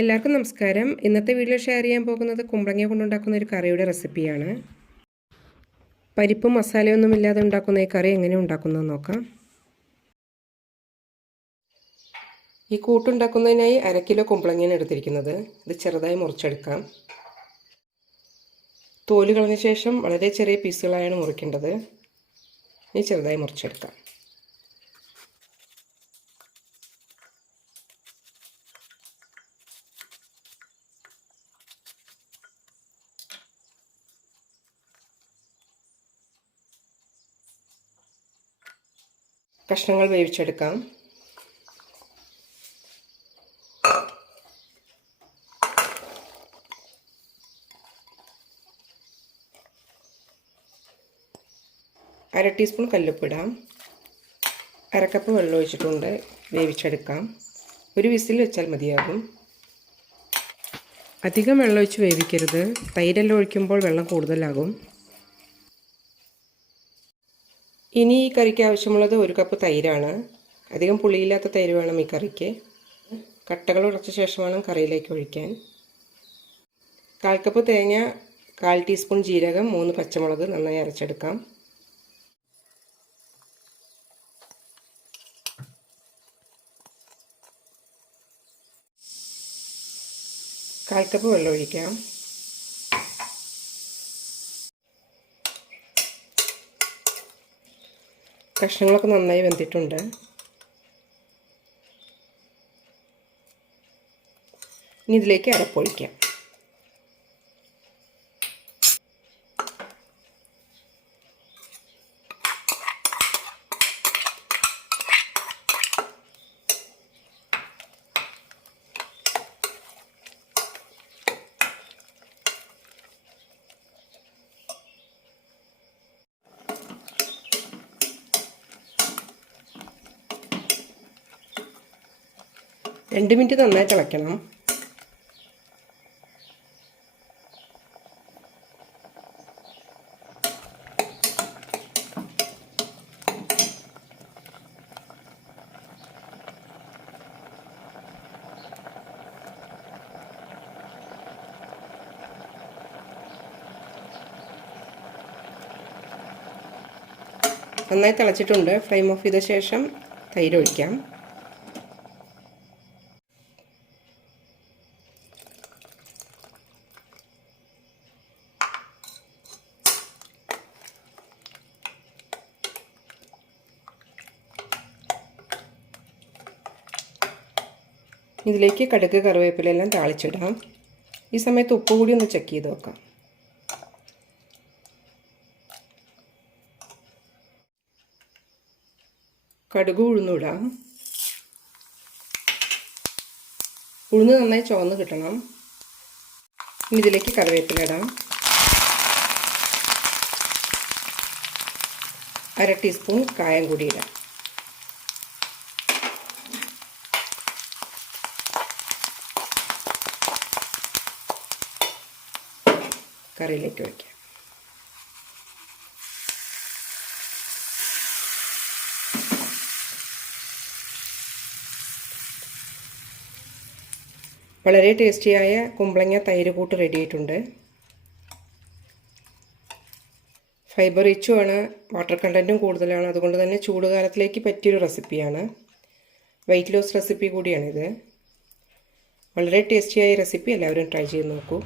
എല്ലാവർക്കും നമസ്കാരം. ഇന്നത്തെ വീഡിയോ ഷെയർ ചെയ്യാൻ പോകുന്നത് കുമ്പളങ്ങ കൊണ്ടുണ്ടാക്കുന്ന ഒരു കറിയുടെ റെസിപ്പിയാണ് പരിപ്പും മസാലയൊന്നും ഇല്ലാതെ ഉണ്ടാക്കുന്ന ഈ കറി എങ്ങനെ ഉണ്ടാക്കുന്നത് നോക്കാം. ഈ കൂട്ടുണ്ടാക്കുന്നതിനായി അര കിലോ കുമ്പളങ്ങയാണ് എടുത്തിരിക്കുന്നത്. ഇത് ചെറുതായി മുറിച്ചെടുക്കാം. തോൽ കളഞ്ഞ ശേഷം വളരെ ചെറിയ പീസുകളായാണ് മുറിക്കേണ്ടത്. ഇനി ചെറുതായി മുറിച്ചെടുക്കാം. കഷ്ണങ്ങൾ വേവിച്ചെടുക്കാം. അര ടീസ്പൂൺ കല്ലുപ്പിടാം അരക്കപ്പ് വെള്ളം ഒഴിച്ചിട്ടുണ്ട്. വേവിച്ചെടുക്കാം. ഒരു വിസിൽ വെച്ചാൽ മതിയാകും. അധികം വെള്ളം ഒഴിച്ച് വേവിക്കരുത്. തൈരെല്ലാം ഒഴിക്കുമ്പോൾ വെള്ളം കൂടുതലാകും. ഇനി ഈ കറിക്ക് ആവശ്യമുള്ളത് ഒരു കപ്പ് തൈരാണ്. അധികം പുളിയില്ലാത്ത തൈര് വേണം ഈ കറിക്ക്. കട്ടകൾ ഉടച്ച ശേഷം വേണം കറിയിലേക്ക് ഒഴിക്കാൻ. കാൽ കപ്പ് തേങ്ങ കാൽ ടീസ്പൂൺ ജീരകം മൂന്ന് പച്ചമുളക് നന്നായി അരച്ചെടുക്കാം. കാൽ കപ്പ് വെള്ളം ഒഴിക്കാം. കഷ്ണങ്ങളൊക്കെ നന്നായി വെന്തിട്ടുണ്ട്. ഇനി ഇതിലേക്ക് അരപ്പൊഴിക്കാം. രണ്ട് മിനിറ്റ് നന്നായിട്ട് ഇളയ്ക്കണം നന്നായി തിളച്ചിട്ടുണ്ട്. ഫ്ലെയിം ഓഫ് ചെയ്ത ശേഷം തൈര് ഒഴിക്കാം. ഇതിലേക്ക് കടുക് കറിവേപ്പിലെല്ലാം താളിച്ചിടാം. ഈ സമയത്ത് ഉപ്പ് കൂടി ഒന്ന് ചെക്ക് ചെയ്ത് നോക്കാം. കടുക് ഉഴുന്നിടാം. ഉഴുന്ന് നന്നായി ചുവന്ന് കിട്ടണം. ഇനി ഇതിലേക്ക് കറിവേപ്പില ഇടാം. അര ടീസ്പൂൺ കായം കൂടി ഇടാം. കറിയിലേക്ക് വയ്ക്കാം. വളരെ ടേസ്റ്റിയായ കുമ്പളങ്ങ തൈര് കൂട്ട് റെഡി ആയിട്ടുണ്ട്. ഫൈബർ റിച്ചുമാണ് വാട്ടർ കണ്ടന്റും കൂടുതലാണ്. അതുകൊണ്ട് തന്നെ ചൂടുകാലത്തിലേക്ക് പറ്റിയൊരു റെസിപ്പിയാണ് വെയിറ്റ് ലോസ് റെസിപ്പി കൂടിയാണിത്. വളരെ ടേസ്റ്റിയായ റെസിപ്പി എല്ലാവരും ട്രൈ ചെയ്ത് നോക്കൂ.